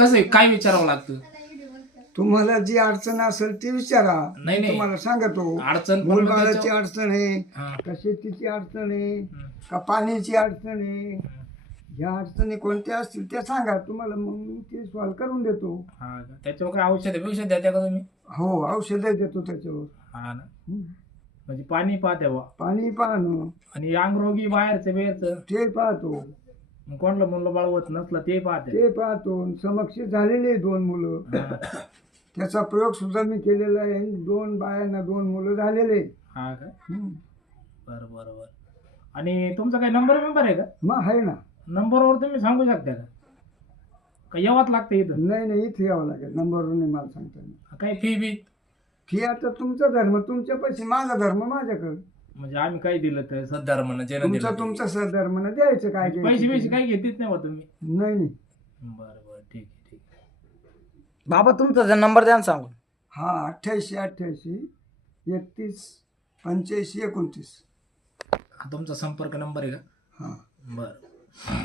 कसं आहे, काय विचारावं लागतं? तुम्हाला जी अडचण असेल ती विचारा. नाही, नाही. तुम्हाला सांगतो. अडचण पण मूलबाळाची त्याच्या- अडचण आहे हा. का शेतीची अडचण आहे का पाण्याची अडचण आहे, ह्या अडचणी कोणत्या असतील त्या सांगा, तुम्हाला मग मी ते सॉल्व करून देतो. हा का? त्याच्यावर काय औषध द्या का तुम्ही? हो, औषधं देतो त्याच्यावर. हा ना. हं. म्हणजे पाणी पाहते बा. पाणी पाहणं आणि अंगरोगी बाहेरचं बेरचं ते पाहतो, मग कोणलं मुलं बाळवत नसलं ते पाहते. ते पाहतो. समक्ष झालेले 2 मुलं, हा. त्याचा प्रयोग सुद्धा मी केलेला आहे. 2 बायांना 2 मुलं झालेले. हा का? हं. बरं बरं बरं. आणि तुमचा काही नंबर आहे का? मग आहे ना. नंबरवर तुम्ही सांगू शकता का यावंच लागतं इथं? नाही नाही, इथे यावं लागेल. नंबरवर नाही मला सांगता येईल. काय फी बी? ही आता तुमचा धर्म तुमच्या पैसे, माझा धर्म माझ्याकडे. म्हणजे आम्ही काय दिलं तर सद्धर्मानं जे दिलं तुमचा ते. तुमचा सद्धर्मानं द्यायचं. काय पैसे घ्यायचं पैसे ते. काय घेतीत नाही बा तुम्ही? नाही नाही. बरं बरं, ठीक आहे ठीक आहे. बाबा तुमचा नंबर द्या ना सांगून. हा, 88 88 31 85 29. हा तुमचा संपर्क नंबर आहे का? हा. बरं.